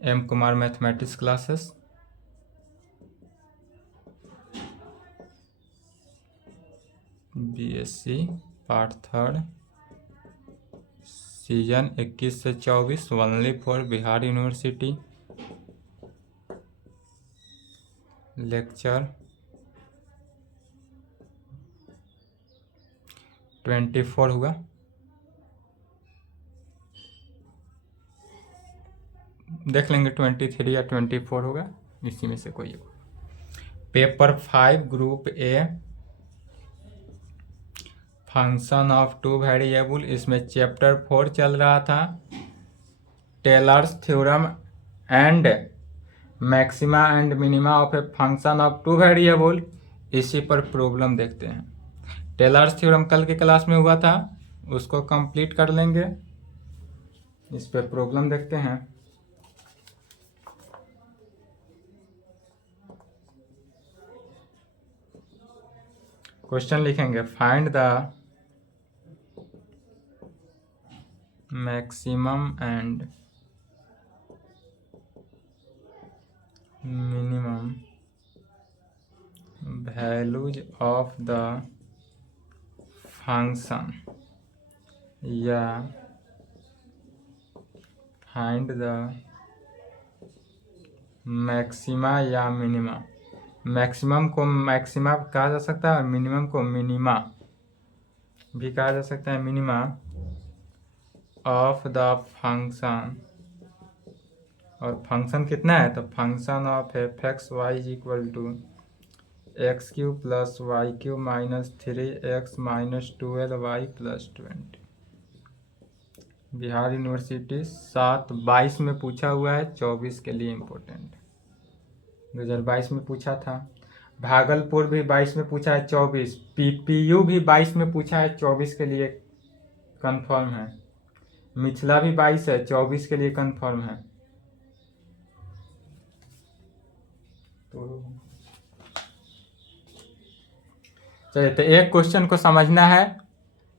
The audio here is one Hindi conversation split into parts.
M Kumar mathematics classes, BSc part 3 season 21 से 24 only for Bihar university. Lecture 24 होगा। देख लेंगे 23 या 24 होगा, इसी में से कोई होगा। Paper 5 group A, function of two variable, इसमें चैप्टर 4 चल रहा था, Taylor's theorem and maxima and minima of a function of two variable. इसी पर प्रॉब्लम देखते हैं। टेलर्स थ्योरम कल के क्लास में हुआ था, उसको कंप्लीट कर लेंगे। इस पर प्रॉब्लम देखते हैं। क्वेश्चन लिखेंगे, find the maximum and minimum values of the function, या फाइंड द मैक्सिमा या मिनिमा। मैक्सिमम को मैक्सिमा कहा जा सकता है, मिनिमम को मिनिमा भी कहा जा सकता है, मिनिमा ऑफ द फंक्शन। और फंक्शन कितना है, तो function of F X Y is equal to X cube plus Y cube minus 3x minus 12y plus 20। Bihar university 7/22 में पूछा हुआ है, 24 के लिए इम्पोर्टेंट। 2022 में पूछा था। भागलपुर भी 22 में पूछा है, 24। PPU भी 22 में पूछा है, 24 के लिए कंफर्म है। मिथिला भी 22 है, 24 के लिए कंफर्म है। तो चलिए, तो एक क्वेश्चन को समझना है,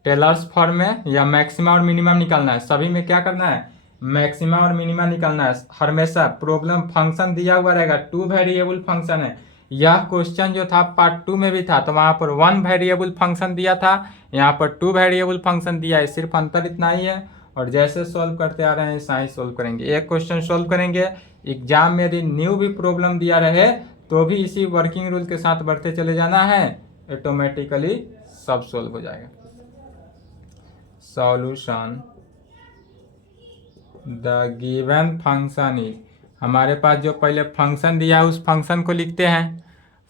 टेलर्स फॉर्म में या मैक्सिमा और मिनिमम निकालना है। सभी में क्या करना है, मैक्सिमा और मिनिमा निकालना है। हमेशा प्रॉब्लम फंक्शन दिया हुआ रहेगा, टू वेरिएबल फंक्शन है। यह क्वेश्चन जो था पार्ट 2 में भी था, तो वहां पर 1 वेरिएबल फंक्शन दिया था, यहाँ पर 2 वेरिएबल फंक्शन दिया है। सिर्फ अंतर इतना ही है, और जैसे सॉल्व करते आ रहे हैं ऐसा ही सॉल्व करेंगे। एक क्वेश्चन सॉल्व करेंगे, एग्जाम में यदि न्यू भी प्रॉब्लम दिया रहे तो भी इसी वर्किंग रूल के साथ बढ़ते चले जाना है, ऑटोमेटिकली सब सॉल्व हो जाएगा। Solution, the given function is, हमारे पास जो पहले फंक्शन दिया है उस फंक्शन को लिखते हैं।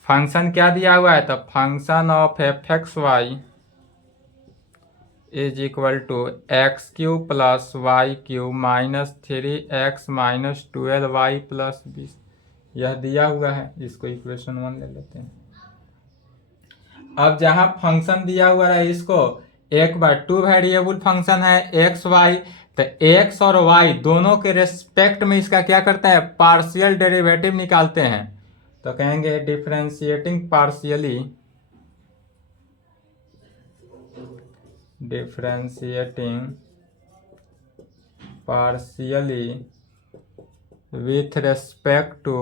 फंक्शन क्या दिया हुआ है, तो function of F X Y is equal to X cube plus Y cube minus 3x minus 12y plus 20। यह दिया हुआ है, इसको इक्वेशन 1 ले लेते हैं। अब जहां फंक्शन दिया हुआ है, इसको एक बार टू वेरिएबल फंक्शन है एक्स वाई, तो एक्स और वाई दोनों के रेस्पेक्ट में इसका क्या करते हैं, पार्शियल डेरिवेटिव निकालते हैं। तो कहेंगे differentiating partially, differentiating partially with respect to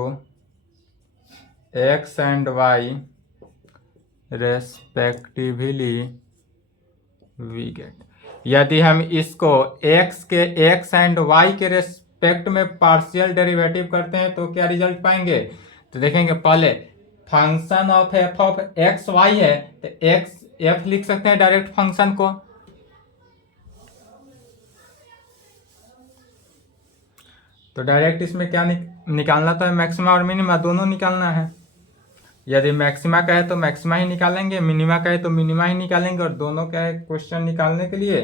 X and Y respectively we get. यदि हम इसको x एंड y के रेस्पेक्ट में पार्शियल डेरिवेटिव करते हैं तो क्या रिजल्ट पाएंगे, तो देखेंगे पहले फंक्शन ऑफ एक्स वाई है, तो एक्स एफ लिख सकते हैं डायरेक्ट फंक्शन को। तो डायरेक्ट इसमें क्या निकालना था, मैक्सिमा और मिनिमा दोनों निकालना है। यदि मैक्सिमा का है तो मैक्सिमा ही निकालेंगे, मिनिमा का है तो मिनिमा ही निकालेंगे, और दोनों का है क्वेश्चन निकालने के लिए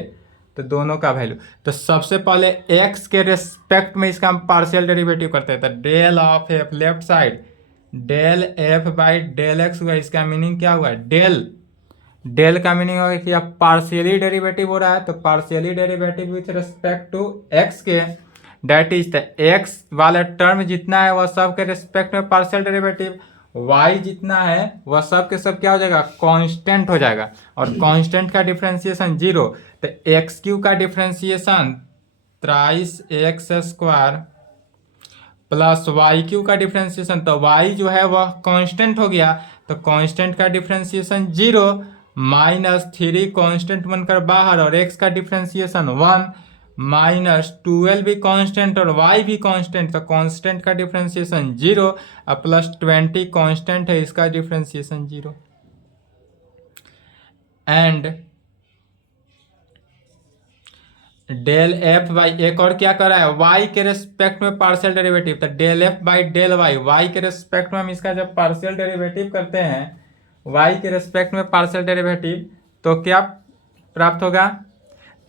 तो दोनों का वैल्यू। तो सबसे पहले x के रेस्पेक्ट में इसका हम पार्शियल डेरिवेटिव करते हैं, तो del of F left side del F by del X हुआ। इसका मीनिंग क्या हुआ, डेल का मीनिंग होगा कि अब पार्शियली डेरिवेटिव हो रहा है, तो partially derivative with respect to X के, डेट इज द एक्स वाला टर्म जितना है वह सब के रेस्पेक्ट में पार्शियल डेरिवेटिव, y जितना है वह सब के सब क्या हो जाएगा, कांस्टेंट हो जाएगा। और कांस्टेंट का डिफरेंशिएशन 0, तो एक्स क्यू का differentiation 23x² plus Y cube का डिफ्रेंसिएशन, तो वाई जो है वह कांस्टेंट हो गया, तो कांस्टेंट का डिफ्रेंसिएशन 0 माइनस 3 कांस्टेंट बनकर बाहर और x का डिफ्रेंसिएशन 1 माइनस 12 भी कांस्टेंट और y भी कांस्टेंट, तो कांस्टेंट का डिफ्रेंसिएशन 0 और प्लस 20 कांस्टेंट है, इसका differentiation 0 and del F by, एक और क्या कर रहा है y के रेस्पेक्ट में पार्शियल डेरिवेटिव, तो del F by del Y, y के रेस्पेक्ट में हम इसका जब पार्शियल डेरिवेटिव करते हैं y के रेस्पेक्ट में पार्शियल डेरिवेटिव, तो क्या प्राप्त होगा,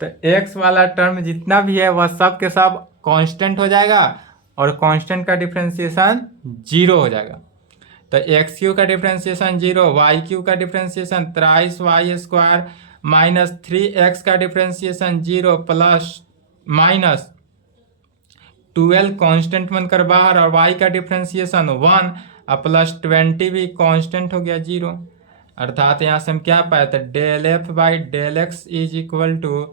तो x वाला टर्म जितना भी है वह सब के सब कांस्टेंट हो जाएगा और कांस्टेंट का डिफ्रेंसिएशन 0 हो जाएगा, तो एक्स क्यू का डिफ्रेंसिएशन 0, वाई क्यू का डिफ्रेंसिएशन 3y² माइनस 3x का डिफ्रेंसिएशन 0 प्लस माइनस 12 कांस्टेंट बनकर बाहर और y का डिफ्रेंसिएशन 1 और प्लस 20 भी कांस्टेंट हो गया 0, अर्थात यहाँ से हम क्या पाए, तो del F by del x is equal to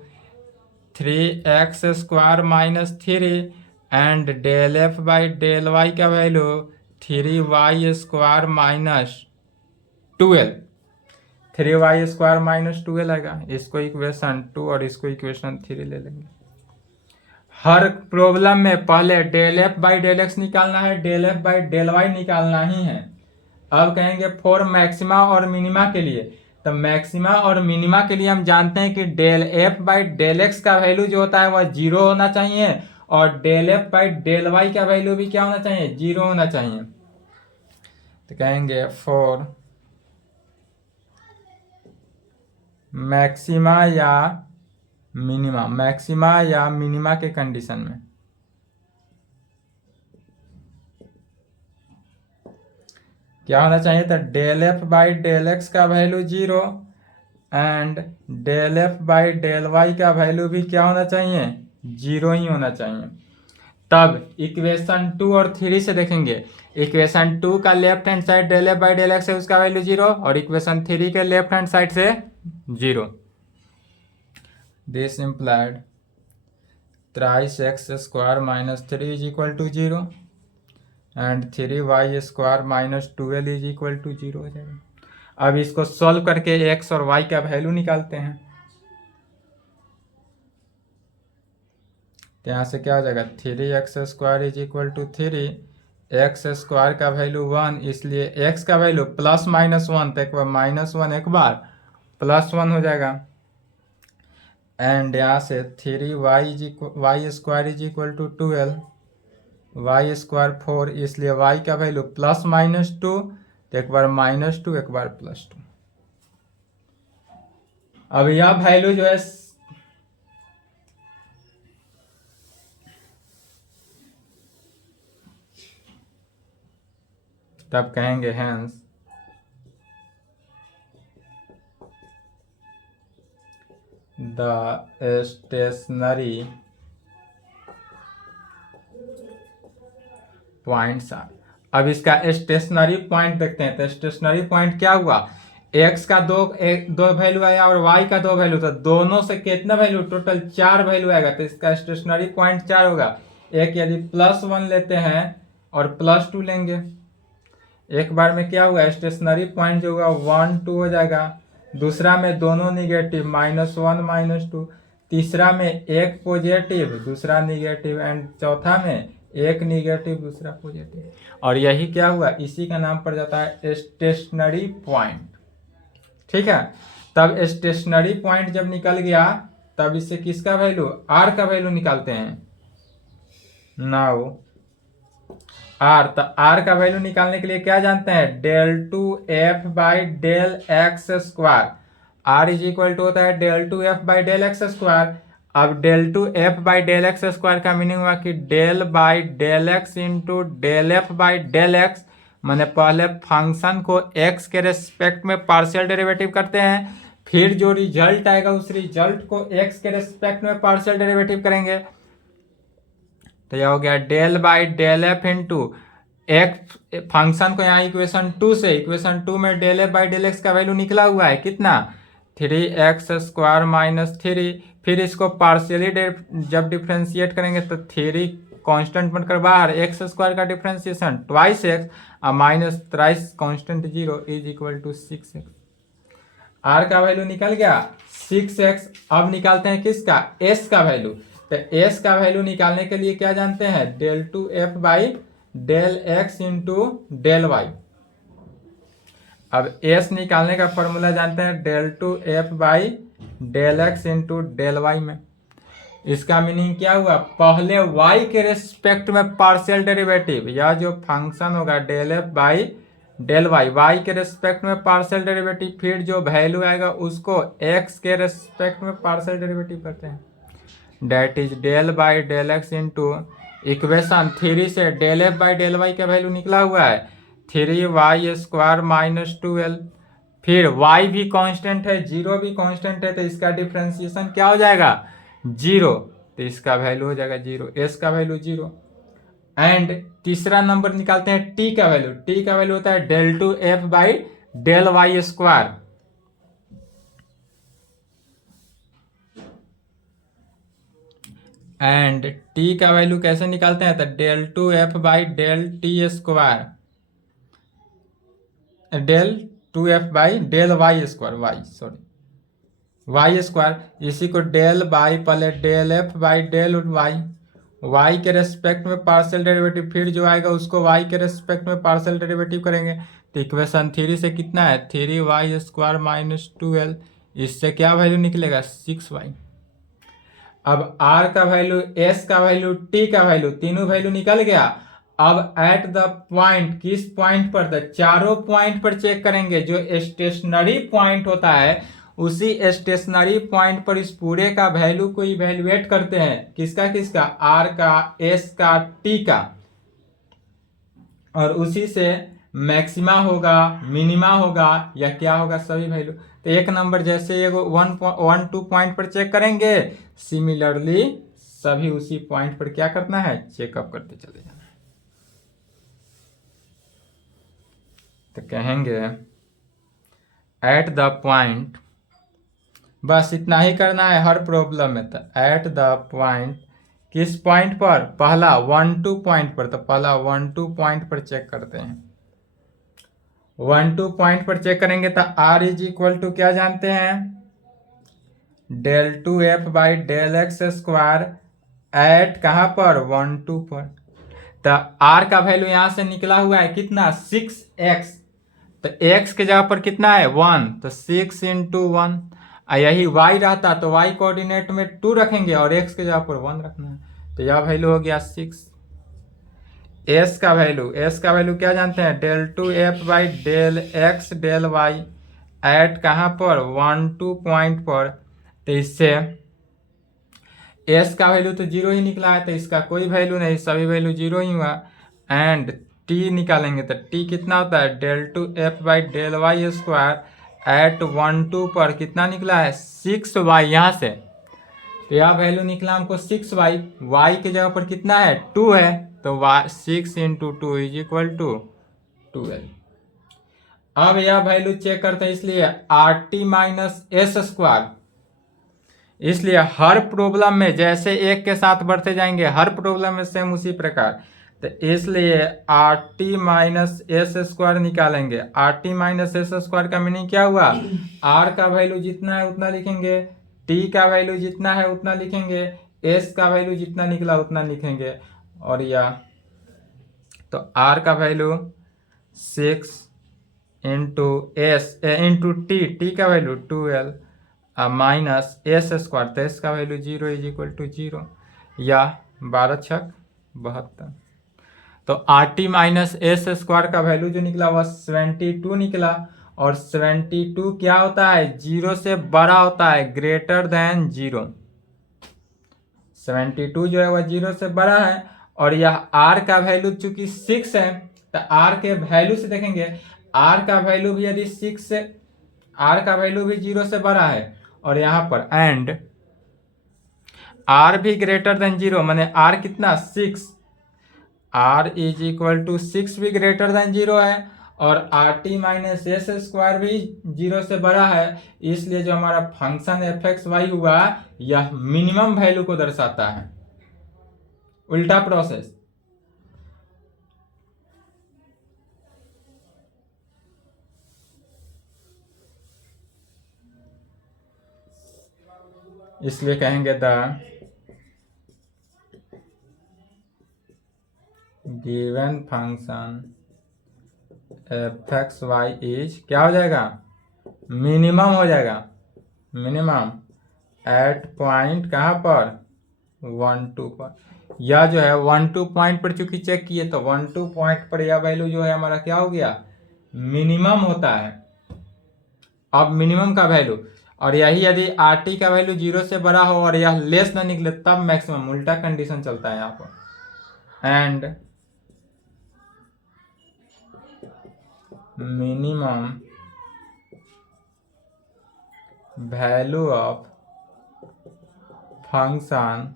3x² minus 3 and del F by del y का value 3y² minus 12, 3y² minus 12 आएगा, इसको इक्वेशन 2 और इसको इक्वेशन 3 ले लेंगे। हर प्रॉब्लम में पहले del F by del X निकालना है, del F by del Y निकालना ही है। अब कहेंगे फॉर मैक्सिमा और मिनिमा के लिए, तो मैक्सिमा और मिनिमा के लिए हम जानते हैं कि del F by del x का वैल्यू जो होता है वह 0 होना चाहिए और del F by del y का वैल्यू भी क्या होना चाहिए, 0 होना चाहिए। तो कहेंगे फॉर मैक्सिमा या मिनिमा, मैक्सिमा या मिनिमा के कंडीशन में क्या होना चाहिए, तो del F by del x का value 0 and del F by del y का वैल्यू भी क्या होना चाहिए, 0 ही होना चाहिए। तब इक्वेशन 2 और 3 से देखेंगे, इक्वेशन 2 का left hand side del F by del X है, उसका वैल्यू 0 और इक्वेशन 3 के लेफ्ट हैंड साइड से 0। This implied 3x² minus 3 is equal to 0 and 3y² minus 12 is equal to 0 हो जाएगा। अब इसको सॉल्व करके x और y का वैल्यू निकालते हैं, तो यहाँ से क्या हो जाएगा, 3x² is equal to 3, x² का वैल्यू 1, इसलिए x का वैल्यू प्लस माइनस 1, तो एक बार -1 एक बार +1 हो जाएगा एंड यहाँ से 3y² is equal to 12, y² 4, इसलिए y का वैल्यू +-2, तो एक बार -2 एक बार +2। अब यह वैल्यू जो है तब कहेंगे hence the stationary points are. अब इसका स्टेशनरी पॉइंट देखते हैं, तो स्टेशनरी पॉइंट क्या हुआ, x का दो वैल्यू आया और y का 2 वैल्यू, तो दोनों से कितना वैल्यू, टोटल 4 वैल्यू आएगा, तो इसका स्टेशनरी पॉइंट 4 होगा। एक यदि +1 लेते हैं और +2 लेंगे, एक बार में क्या हुआ, स्टेशनरी पॉइंट जो होगा 1 2 हो जाएगा, दूसरा में दोनों निगेटिव -1 -2, तीसरा में एक पॉजिटिव दूसरा निगेटिव एंड चौथा में एक निगेटिव दूसरा पॉजिटिव, और यही क्या हुआ, इसी का नाम पड़ जाता है स्टेशनरी पॉइंट। ठीक है, तब स्टेशनरी पॉइंट जब निकल गया तब इससे किसका वैल्यू, r का वैल्यू निकालते हैं। नाउ r, तो r का वैल्यू निकालने के लिए क्या जानते हैं, del2f by del x², r is equal to होता है del2f बाई डेल x²। अब del2f बाई डेल x² का मीनिंग हुआ कि del by del X into del F by del X, मैंने पहले फंक्शन को x के रेस्पेक्ट में पार्शियल डेरिवेटिव करते हैं, फिर जो रिजल्ट आएगा उस रिजल्ट को x के रेस्पेक्ट में पार्शियल डेरिवेटिव करेंगे, तो यह हो गया del by del F into एक फंक्शन को यहाँ इक्वेशन 2 से, इक्वेशन 2 में del F by del x का वैल्यू निकला हुआ है कितना, 3x² माइनस 3, फिर इसको पार्शियली जब डिफ्रेंशिएट करेंगे तो 3 कांस्टेंट बनकर बाहर, एक्स स्क्वायर का डिफ्रेंसिएशन ट्वाइस एक्स और minus thrice constant 0 is equal to 6x। R का वैल्यू निकल गया 6x। अब निकालते हैं किसका, एस का वैल्यू। तो एस का वैल्यू निकालने के लिए क्या जानते हैं, del 2f by del x into del y। अब एस निकालने का फॉर्मूला जानते हैं del 2f by del x into del y में। इसका मीनिंग क्या हुआ, पहले y के रेस्पेक्ट में पार्शियल डेरिवेटिव या जो फंक्शन होगा del f by del y के रेस्पेक्ट में पार्शियल डेरिवेटिव, फिर जो वैल्यू आएगा उसको x के रेस्पेक्ट में पार्शियल डेरिवेटिव करते हैं। That is del by del x into equation 3 से del f by del y का वैल्यू निकला हुआ है 3y स्क्वायर माइनस 2l। फिर y भी कांस्टेंट है, 0 भी कांस्टेंट है, तो इसका डिफ्रेंसिएशन क्या हो जाएगा 0, तो इसका वैल्यू हो जाएगा 0, s का वैल्यू 0। एंड तीसरा नंबर निकालते हैं t का वैल्यू। t का वैल्यू होता है del 2f by del y square. And t का वैल्यू कैसे निकालते हैं, तो del 2f by del t square, del 2f by del y square, y square, इसी को del बाई पहले del f by del y के रेस्पेक्ट में पार्शियल डेरिवेटिव, फिर जो आएगा उसको y के रेस्पेक्ट में पार्शियल डेरिवेटिव करेंगे। तो इक्वेशन 3 से कितना है 3y स्क्वायर माइनस 2l, इससे क्या वैल्यू निकलेगा 6y। अब r का वैल्यू, s का वैल्यू, t का वैल्यू, तीनों वैल्यू निकल गया। अब एट द पॉइंट, किस पॉइंट पर, तो चारों पॉइंट पर चेक करेंगे। जो स्टेशनरी पॉइंट होता है उसी स्टेशनरी पॉइंट पर इस पूरे का वैल्यू को इवेल्युएट करते हैं। किसका किसका, r का, s का, t का, और उसी से मैक्सिमा होगा, मिनिमा होगा या क्या होगा, सभी वैल्यू। तो एक नंबर जैसे ये 1-2 पॉइंट पर चेक करेंगे, सिमिलरली सभी उसी पॉइंट पर क्या करना है, चेकअप करते चले जाना है। तो कहेंगे एट द पॉइंट, बस इतना ही करना है हर प्रॉब्लम में। तो एट द पॉइंट, किस पॉइंट पर, पहला 1-2 पॉइंट पर, तो पहला 1-2 पॉइंट पर चेक करते हैं। 1-2 पॉइंट पर चेक करेंगे तो r इज इक्वल टू क्या जानते हैं, del 2f by del x square at कहाँ पर, 1-2 पर। तो r का वैल्यू यहां से निकला हुआ है कितना 6x, तो x के जगह पर कितना है 1, तो 6 इंटू 1। यही y रहता तो y कोऑर्डिनेट में 2 रखेंगे और x के जगह पर 1 रखना है, तो यह वैल्यू हो गया 6। s का वैल्यू क्या जानते हैं, del 2f by del x del y at कहाँ पर 1-2 पॉइंट पर। तो इससे s का वैल्यू तो 0 ही निकला है, तो इसका कोई वैल्यू नहीं, सभी वैल्यू 0 ही हुआ। एंड t निकालेंगे तो t कितना होता है, del 2f by del y square at 1-2 पर कितना निकला है 6y यहाँ से। तो यह वैल्यू निकला हमको 6y, y के जगह पर कितना है 2 है, तो 6 इंटू 2 इज इक्वल टू 12। अब यह वैल्यू चेक करते हैं, इसलिए RT माइनस एस स्क्वायर। इसलिए हर प्रॉब्लम में जैसे एक के साथ बढ़ते जाएंगे, हर प्रॉब्लम में सेम उसी प्रकार। तो इसलिए RT माइनस एस स्क्वायर निकालेंगे। RT माइनस एस स्क्वायर का मीनिंग क्या हुआ, R का वैल्यू जितना है उतना लिखेंगे, T का वैल्यू जितना है उतना लिखेंगे, S का वैल्यू जितना निकला उतना लिखेंगे, और यह तो R का value 6 into S into T का वैल्यू 12 माइनस एस स्क्वायर, तो एस का वैल्यू 0 इज इक्वल टू 0 या 12×6=72। तो RT माइनस एस स्क्वायर का वैल्यू जो निकला वह 72 निकला। और 72 क्या होता है, 0 से बड़ा होता है, ग्रेटर देन 0। 72 जो है वह 0 से बड़ा है। और यह R का वैल्यू चूंकि 6 है, तो R के वैल्यू से देखेंगे, R का वैल्यू भी यदि 6 से, R का वैल्यू भी 0 से बड़ा है, और यहाँ पर एंड R भी ग्रेटर देन 0, माने R कितना 6, R इज इक्वल टू 6 भी ग्रेटर देन 0 है, और RT माइनस एस स्क्वायर भी 0 से बड़ा है। इसलिए जो हमारा फंक्शन fxy हुआ यह मिनिमम वैल्यू को दर्शाता है। उल्टा प्रोसेस। इसलिए कहेंगे the given function F X Y is क्या हो जाएगा, मिनिमम हो जाएगा, मिनिमम एट पॉइंट कहाँ पर, 1 2 पर। यह जो है 1 2 पॉइंट पर चूंकि चेक किए तो 1 2 पॉइंट पर यह वैल्यू जो है हमारा क्या हो गया, मिनिमम होता है। अब मिनिमम का वैल्यू, और यही यदि आर टी का वैल्यू 0 से बड़ा हो और यह लेस ना निकले तब मैक्सिमम, उल्टा कंडीशन चलता है यहाँ पर। And minimum value of function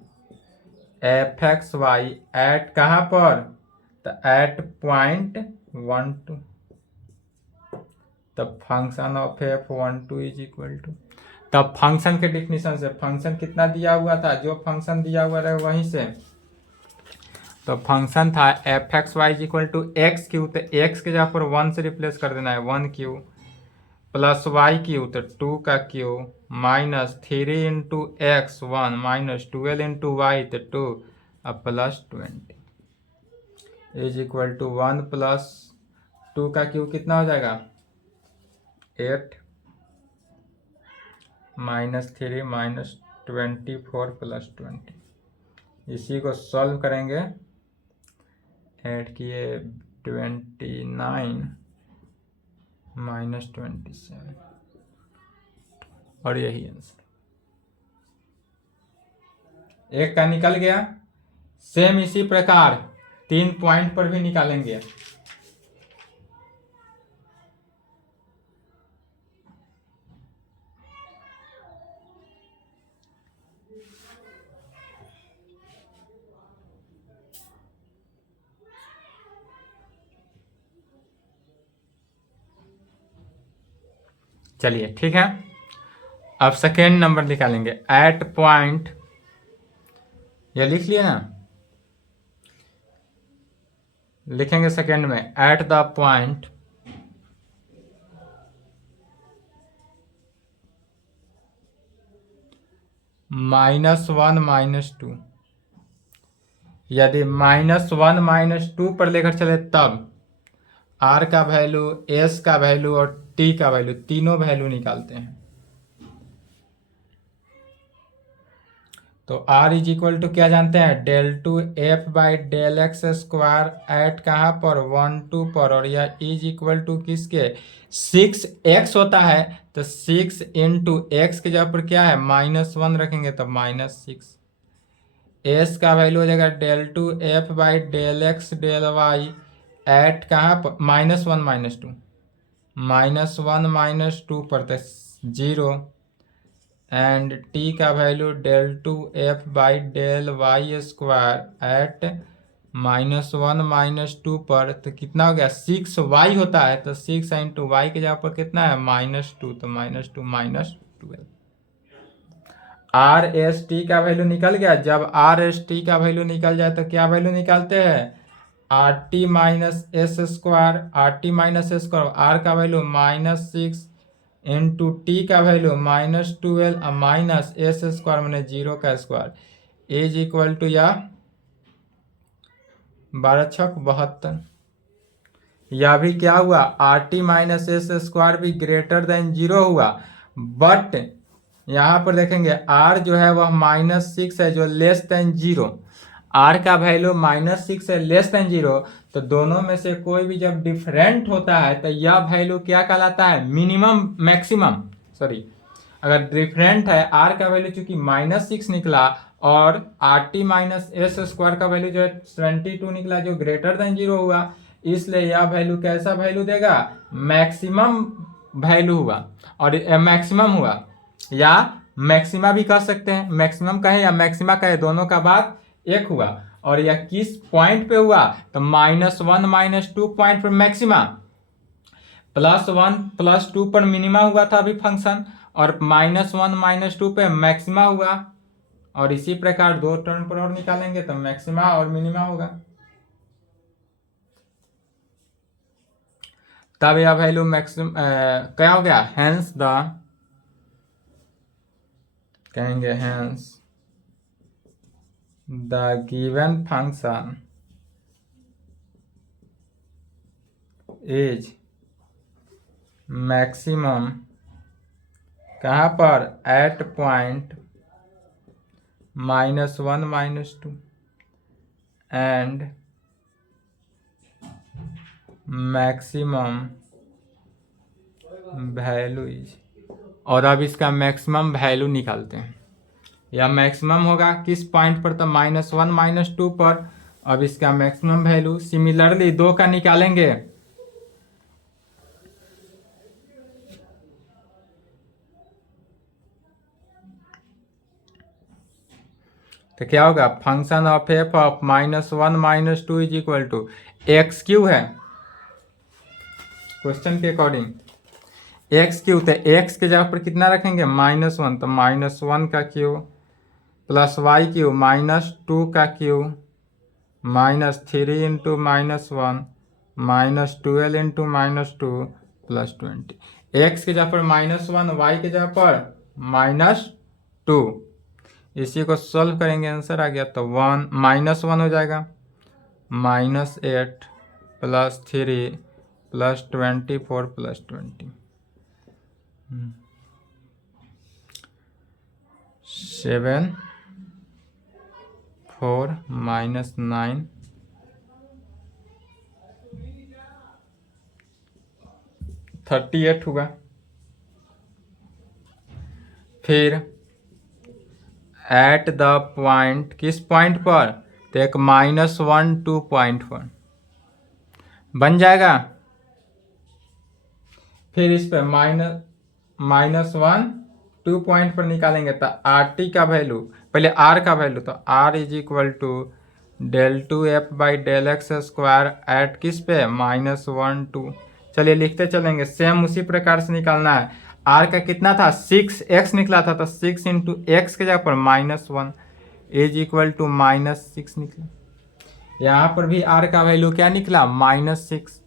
F X Y at कहाँ पर, तो एट पॉइंट 1 2, तब function of f12 is equal to, तब फंक्शन के डिफिनीशन से फंक्शन कितना दिया हुआ था, जो फंक्शन दिया हुआ रहे वहीं से, तो फंक्शन था F X Y is equal to X cube, तो एक्स के जगह पर 1 से रिप्लेस कर देना है, 1 क्यू प्लस वाई क्यू तो 2 का cube minus 3 into X 1 minus 12 into Y तो 2 अब plus 20 is equal to 1 plus 2 का क्यू कितना हो जाएगा 8 माइनस 3 माइनस 24 प्लस 20। इसी को सॉल्व करेंगे, ऐड किए 29 माइनस 27 और यही आंसर। एक का निकल गया। सेम इसी प्रकार 3 पॉइंट पर भी निकालेंगे। चलिए ठीक है, अब सेकेंड नंबर निकालेंगे। एट पॉइंट, ये लिख लिए ना, लिखेंगे सेकेंड में एट द पॉइंट -1 -2, यदि -1 -2 पर लेकर चले तब आर का वैल्यू, एस का वैल्यू और टी का वैल्यू, तीनों वैल्यू निकालते हैं। तो आर इज इक्वल टू क्या जानते हैं, del two F by del X square at कहाँ पर 1 2 पर, और यह इज इक्वल टू किसके 6x होता है, तो 6 इंटू एक्स के जगह पर क्या है -1 रखेंगे तो -6। एस का वैल्यू हो जाएगा del two F by del X del Y at कहाँ पर -1 -2, -1 -2 पर तो 0, एंड टी का value del two F by del Y square at -1 -2 पर तो कितना हो गया 6y होता है, तो 6 इंटू वाई के जगह पर कितना है -2, तो -2 -12। आर एस टी का वैल्यू निकल गया। जब आर एस टी का वैल्यू निकल जाए तो क्या वैल्यू निकालते हैं, R T minus S square, R T minus S square, R का वैल्यू -6 इंटू टी का वैल्यू -12 माइनस एस स्क्वायर मैंने 0 का स्क्वायर इज इक्वल टू या 12 छक 72। या भी क्या हुआ, are T minus S square भी ग्रेटर देन 0 हुआ, बट यहाँ पर देखेंगे आर जो है वह -6 है जो लेस देन 0, आर का वैल्यू -6 है लेस देन 0, तो दोनों में से कोई भी जब डिफरेंट होता है तो यह वैल्यू क्या कहलाता है, मिनिमम मैक्सिमम, सॉरी अगर डिफरेंट है, आर का वैल्यू चूंकि -6 निकला और are T minus S square का वैल्यू जो है 22 निकला जो ग्रेटर देन 0 हुआ, इसलिए यह वैल्यू कैसा वैल्यू देगा, मैक्सिमम वैल्यू हुआ, और मैक्सिमम हुआ या मैक्सिमा भी कह सकते हैं, मैक्सिमम कहे या मैक्सिमा कहे, दोनों का बात एक हुआ। और यह किस पॉइंट पे हुआ, तो -1 -2 पॉइंट पर मैक्सिमा, +1 +2 पर मिनिमा हुआ था अभी फंक्शन, और -1 -2 पे मैक्सिमा हुआ, और इसी प्रकार 2 टर्म पर और निकालेंगे तो मैक्सिमा और मिनिमा होगा। तब यह वैल्यू मैक्सिम क्या हो गया, हेंस द, कहेंगे hence the given function is maximum कहाँ पर, at point -1 -2 and maximum value is. और अब इसका मैक्सिमम वैल्यू निकालते हैं। या मैक्सिमम होगा किस पॉइंट पर, तो -1 -2 पर। अब इसका मैक्सिमम वैल्यू सिमिलरली 2 का निकालेंगे तो क्या होगा, function of F of -1 -2 is equal to X cube है क्वेश्चन के अकॉर्डिंग एक्स क्यू। तो एक्स के जगह पर कितना रखेंगे, -1, तो -1 का क्यू प्लस वाई क्यू -2 का Q -3 into -1 -12 into -2 plus 20। X के जगह पर -1, वाई के जगह पर -2। इसी को सॉल्व करेंगे, आंसर आ गया तो -1 हो जाएगा, -8 प्लस 3 प्लस 24 प्लस 20 7 4 -9 38 होगा। फिर एट द पॉइंट, किस पॉइंट पर, तो एक -1 2 पॉइंट पर बन जाएगा। फिर इस पर -1 2 पॉइंट पर निकालेंगे तो आर टी का वैल्यू, पहले आर का वैल्यू, तो R is equal to del2f/del(x)² at किस पे, -1 2। चलिए लिखते चलेंगे, सेम उसी प्रकार से निकालना है। आर का कितना था, 6x निकला था, तो 6 इंटू एक्स के जगह पर -1 इज इक्वल टू -6 निकला। यहाँ पर भी आर का वैल्यू क्या निकला, -6।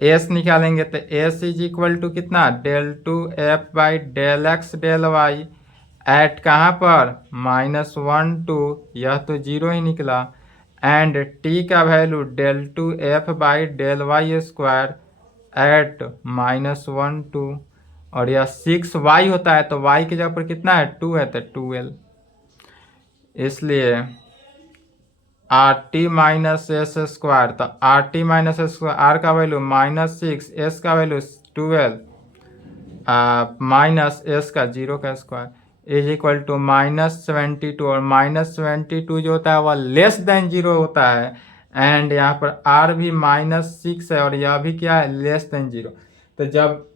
एस निकालेंगे तो एस इज इक्वल टू कितना, del2f/del(x)del(y) एट कहाँ पर, -1 2, यह तो 0 ही निकला। एंड टी का वैल्यू del2f/del(y)² एट -1 2, और यह 6y होता है तो y की जगह पर कितना है, 2 है तो 12। इसलिए आर टी -s², तो आर टी -s², आर का वैल्यू -6, एस का वैल्यू 12 माइनस एस का 0 का स्क्वायर इज इक्वल टू -72, और -72 जो होता है वह लेस देन 0 होता है। एंड यहाँ पर आर भी -6 है और यह भी क्या है, लेस देन 0। तो जब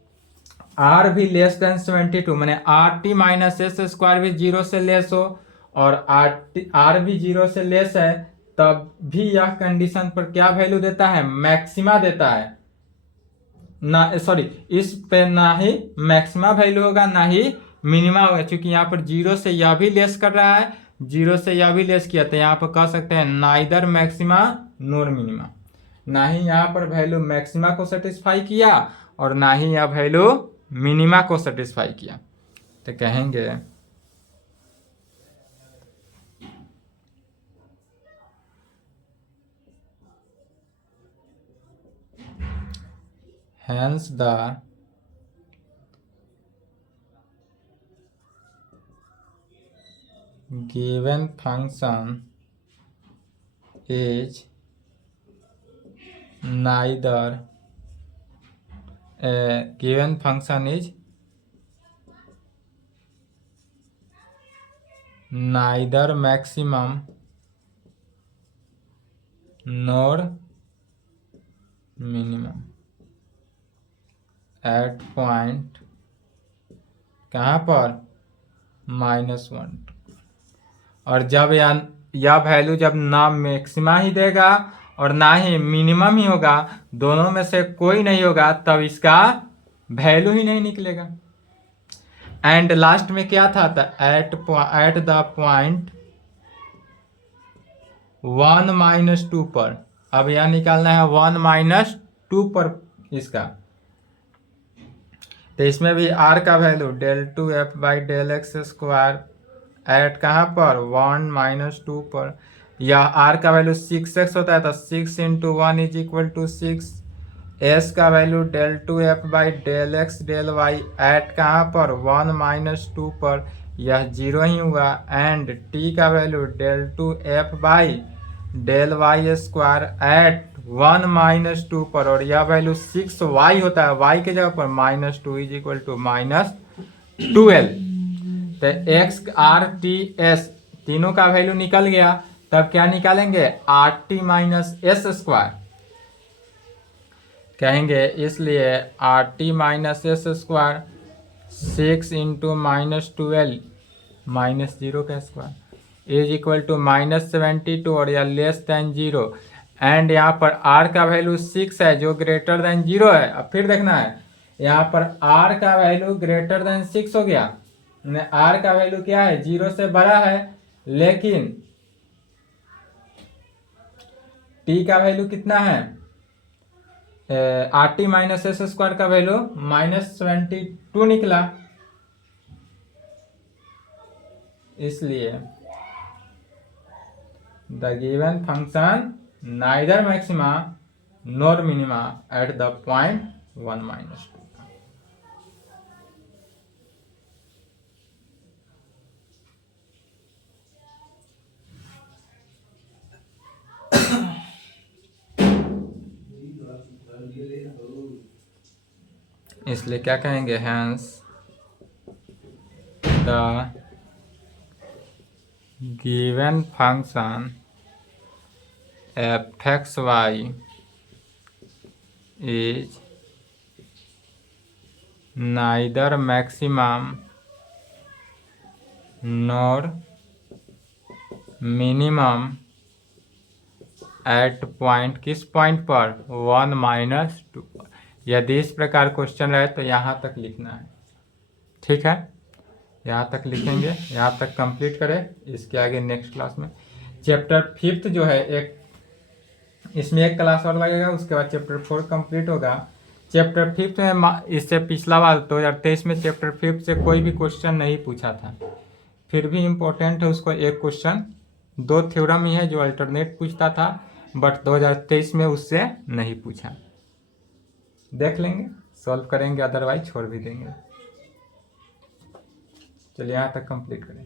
आर भी लेस देन 72 मैंने आर टी -s² भी 0 से लेस हो और आर भी 0 से लेस है, तब भी यह कंडीशन पर क्या वैल्यू देता है, मैक्सिमा देता है ना, सॉरी इस पे ना ही मैक्सिमा वैल्यू होगा ना ही मिनिमा होगा, क्योंकि यहाँ पर 0 से यह भी लेस कर रहा है, 0 से यह भी लेस किया, तो यहाँ पर कह सकते हैं नाइदर मैक्सिमा नोर मिनिमा। ना ही यहाँ पर वैल्यू मैक्सिमा को सेटिस्फाई किया और ना ही यह वैल्यू मिनिमा को सेटिस्फाई किया। तो कहेंगे hence the given function is neither maximum nor minimum at point कहाँ पर, -1 और जब यह वैल्यू जब ना मैक्सिमा ही देगा और ना ही मिनिमम ही होगा, दोनों में से कोई नहीं होगा, तब इसका वैल्यू ही नहीं निकलेगा। एंड लास्ट में क्या था एट द पॉइंट 1 - 2 पर। अब यह निकालना है 1 - 2 पर इसका। तो इसमें भी r का वैल्यू del2f/del x² एट कहाँ पर 1 - 2 पर। यह r का वैल्यू 6x होता है तो 6 × 1 = 6। s का value del2f/del x del y at कहाँ पर 1 - 2 पर, यह 0 ही हुआ। एंड t का वैल्यू del2f/del y² एट 1 - 2 पर, और यह वैल्यू 6y होता है, y के जगह पर -2 = -12। तो x r t s तीनों का वैल्यू निकल गया। तब क्या निकालेंगे rt - s² कहेंगे, इसलिए rt - s² 6 × -12 -0 का स्क्वायर = -72, और या <0। एंड यहाँ पर r का वैल्यू 6 है जो ग्रेटर देन 0 है। अब फिर देखना है यहाँ पर r का वैल्यू ग्रेटर देन 6 हो गया, r का वैल्यू क्या है 0 से बड़ा है, लेकिन t का वैल्यू कितना है rt - s² का वैल्यू -72 निकला। इसलिए the given function neither maxima nor minima at the point 1 - 2। इसलिए क्या कहेंगे, hence the given function f(x,y) is neither maximum nor minimum at point, किस पॉइंट पर 1 - 2 पर। यदि इस प्रकार क्वेश्चन रहे तो यहाँ तक लिखना है। ठीक है, यहाँ तक लिखेंगे, यहाँ तक कंप्लीट करें। इसके आगे नेक्स्ट क्लास में चैप्टर 5 जो है, एक इसमें एक क्लास और लगेगा, उसके बाद चैप्टर 4 कंप्लीट होगा। चैप्टर 5 में इससे पिछला बार 2023 में चैप्टर 5 से कोई भी क्वेश्चन नहीं पूछा था, फिर भी इम्पोर्टेंट है उसको। एक क्वेश्चन 2 थ्योरम ही है जो अल्टरनेट पूछता था, बट 2023 में उससे नहीं पूछा। देख लेंगे, सॉल्व करेंगे, अदरवाइज छोड़ भी देंगे। चलिए यहाँ तक कंप्लीट करें।